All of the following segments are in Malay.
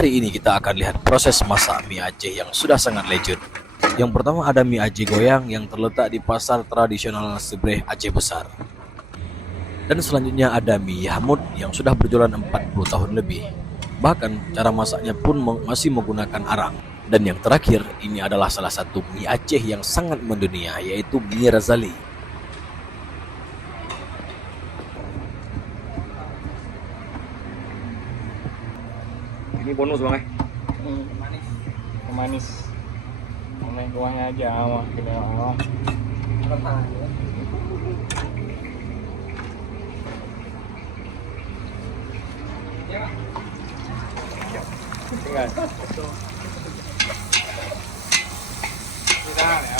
Hari ini kita akan lihat proses masak mie Aceh yang sudah sangat legend. Yang pertama ada mie Aceh goyang yang terletak di pasar tradisional Sebreh Aceh Besar. Dan selanjutnya ada mie Yahmud yang sudah berjualan 40 tahun lebih. Bahkan cara masaknya pun masih menggunakan arang. Dan yang terakhir, ini adalah salah satu mie Aceh yang sangat mendunia, yaitu mie Razali. Ini bonus bang Manis. Manis. Main kuahnya aja, wah gede Allah. Tinggal. Sudah ya.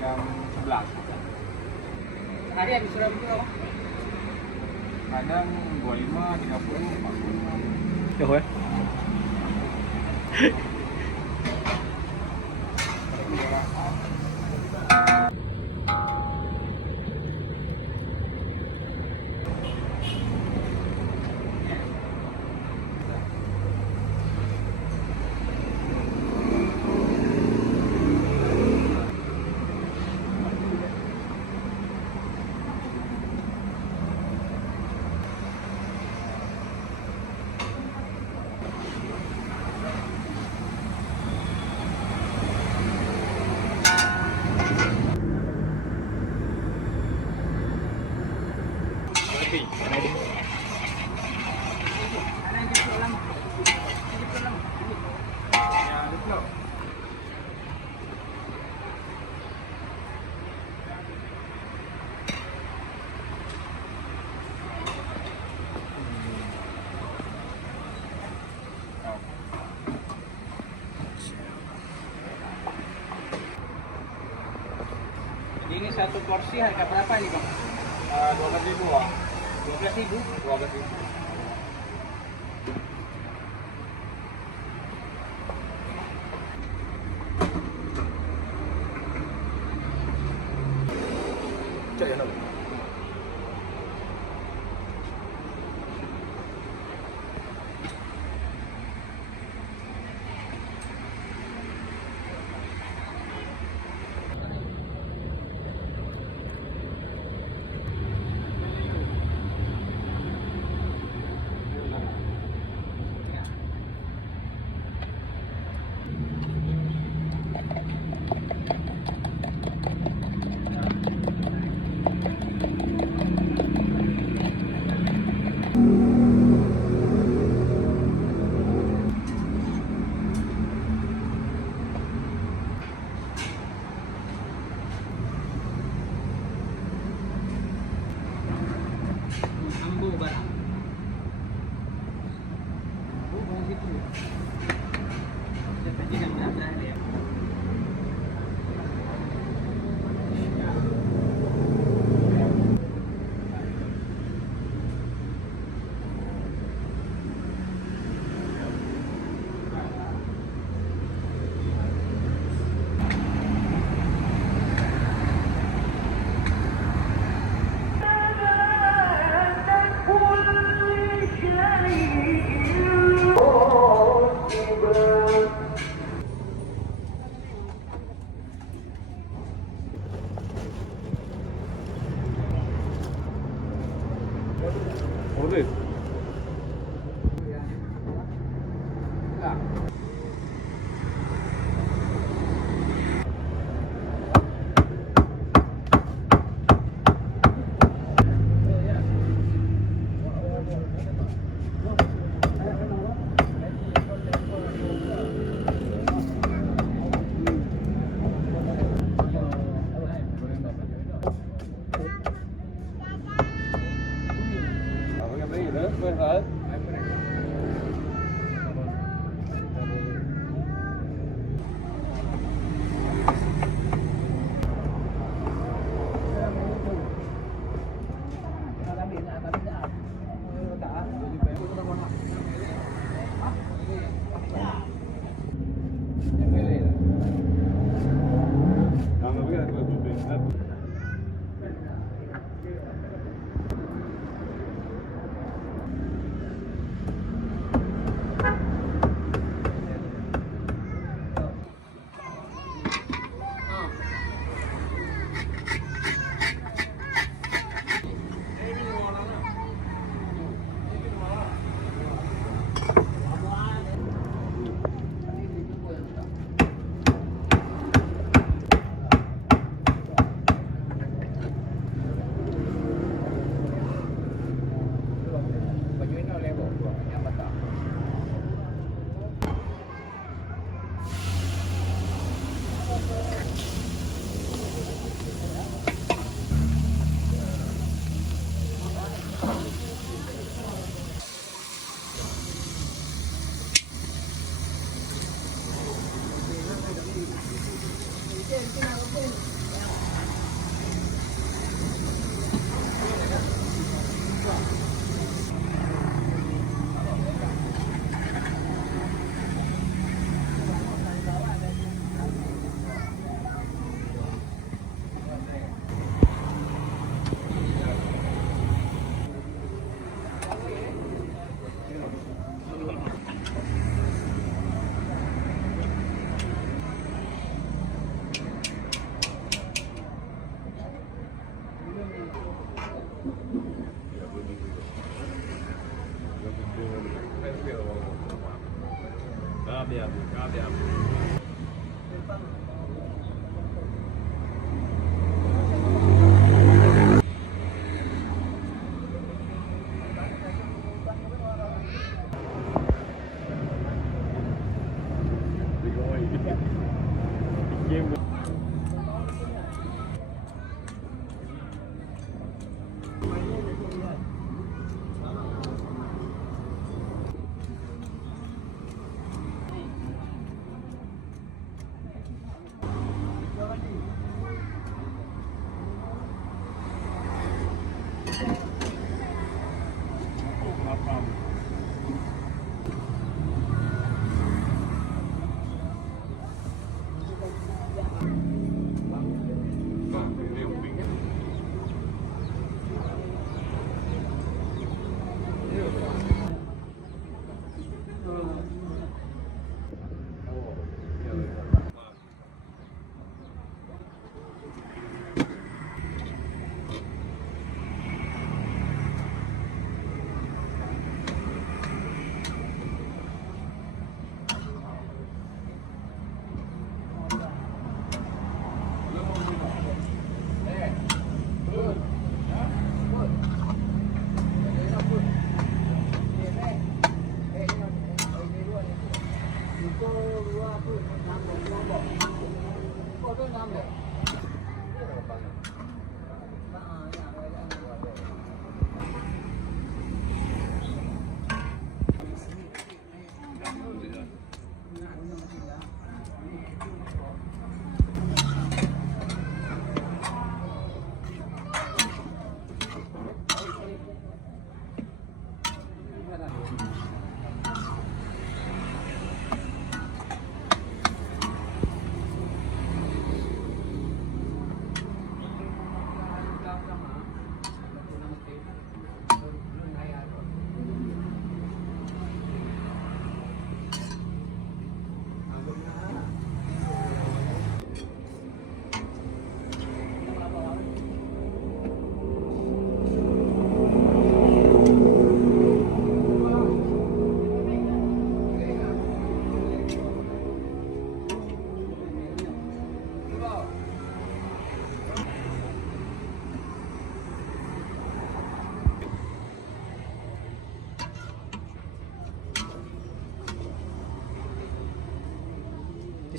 Jam 11. Hari habis sudah begitu apa? Kadang 25, 30, 40. Yo ya. Ini satu porsi harga berapa ini bang? 12.000 bang. 12.000. 12.000. Cek ya, Ambo barang. Ambo bang situ. Saya tadi kan ada dia. Order.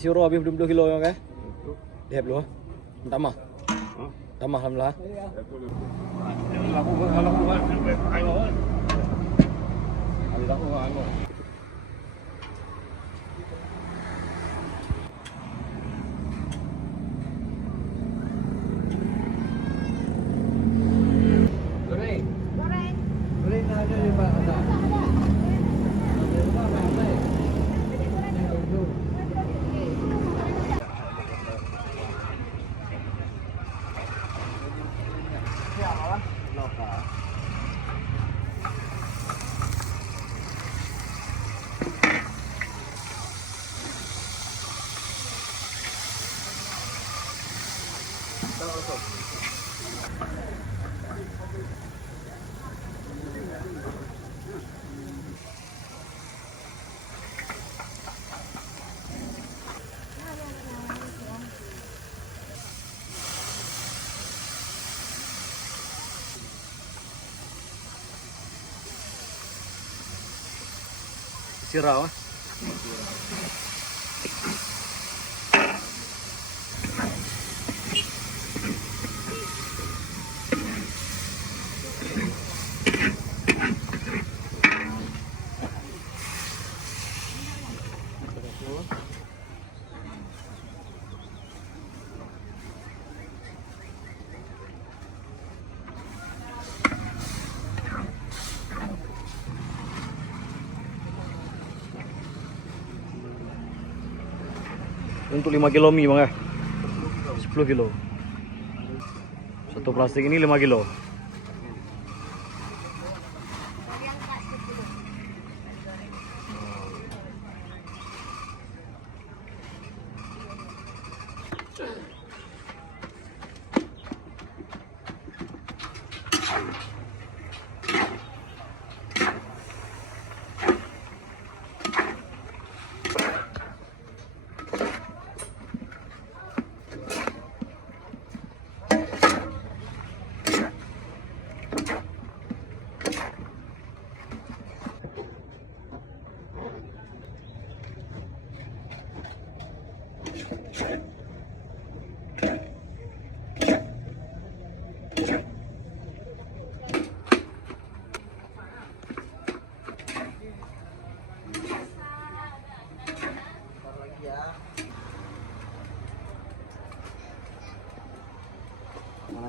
Siro habis 20 kilo yang kan? Lihat dulu. Tambah. Tambah alhamdulillah. Sirau. Untuk 5 kilo mie bang ya? 10 kilo. Satu plastik ini 5 kilo.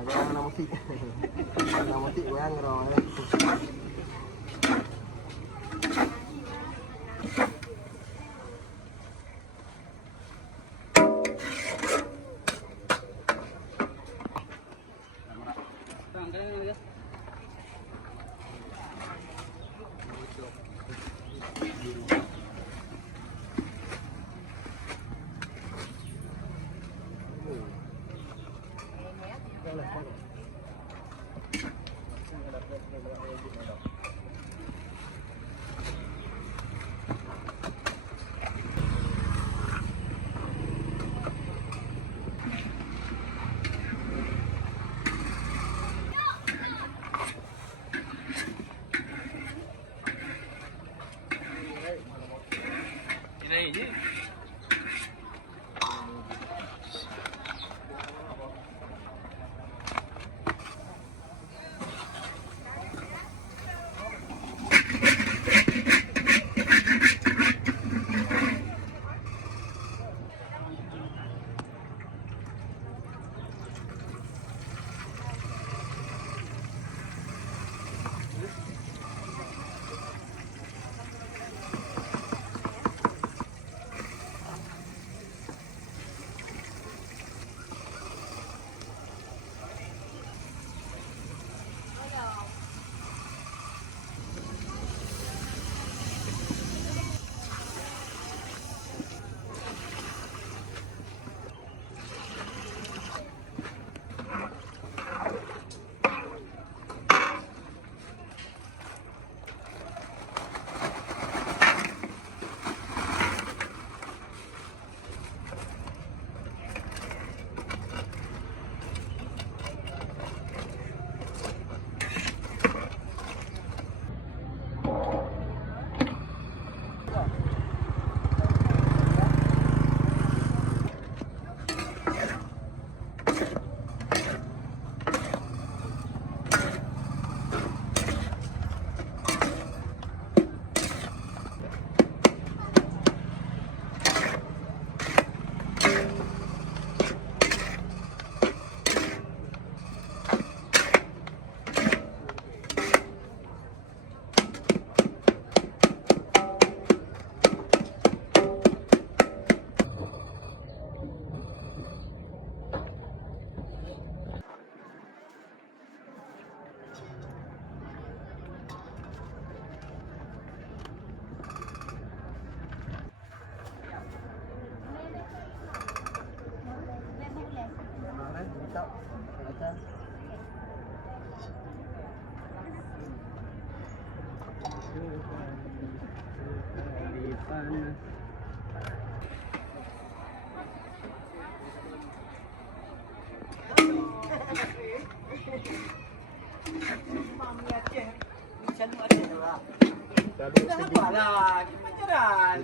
Goyang musik. Musik goyang rồi.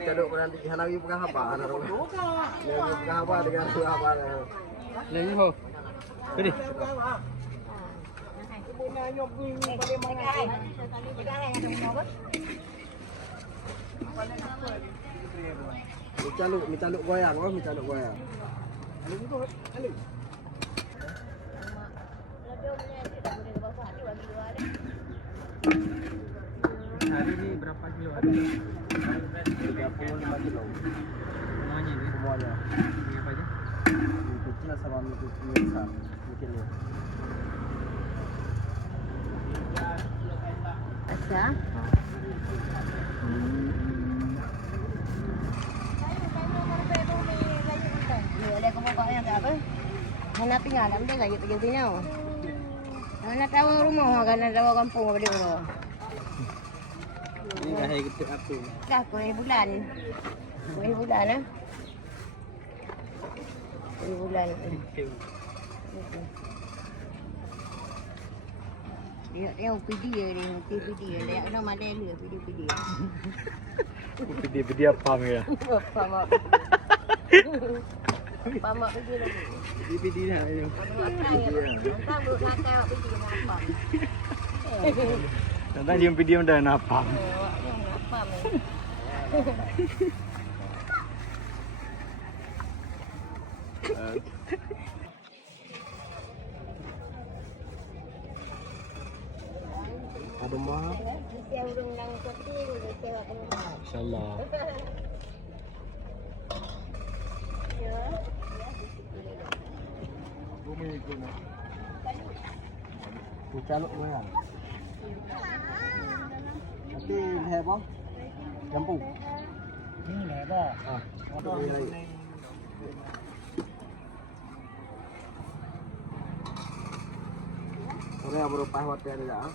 Caduk nanti hanawi pegang apa? Hanawi pegang apa dengan apa? Lagi ho. Jadi. Micaluk goyang, oh micaluk goyang. Hari ini berapa kilo ada? 35 kilo. Semuanya ini? Semuanya. Ini apa aja? Mie kecil sama mie besar. Mie kilo. Asa? Ada kemuka yang tak apa? Hana tinggal, ambil lagi tinggal. Hana tahu rumah, kan tahu kampung apa dia. Ini dah kita apa? Dah kuih bulan. Kuih bulan ah. Kuih bulan. Dia video dia, video dia nama dia video. Video apa ya? Pamak. Pamak video lagi. DVD dah itu. Entah buat nakal video apa. Tentang yang video dah apa? Yang apa ni? Ada mah. Isi urung nang kopi, udah sewa kamu. Insyaallah. Ya. Calok mana? Tapi leher bang. Jampu. Ini leher dah. Ah. Ini yang berupa hotel ni dah.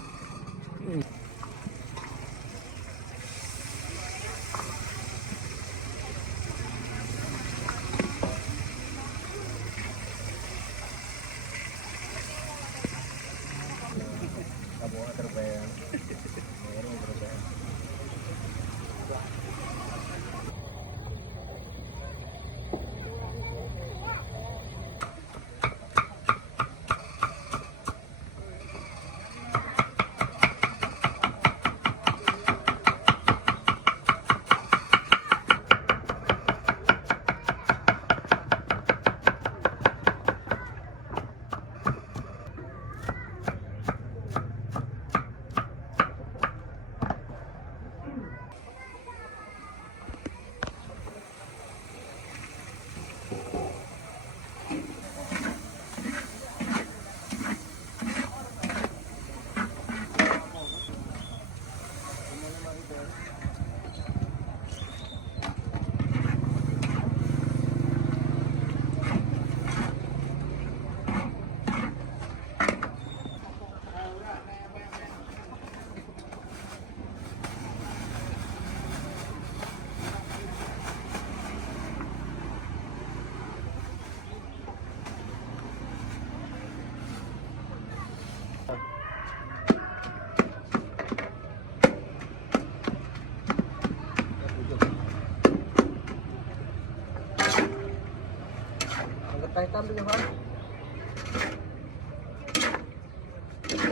Kaitan tu kan?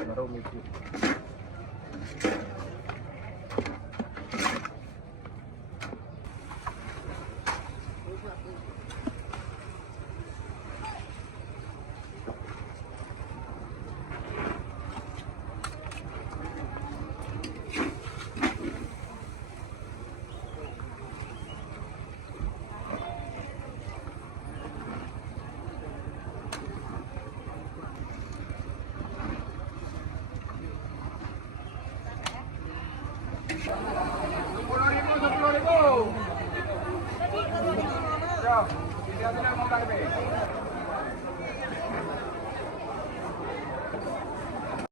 Baru mikir.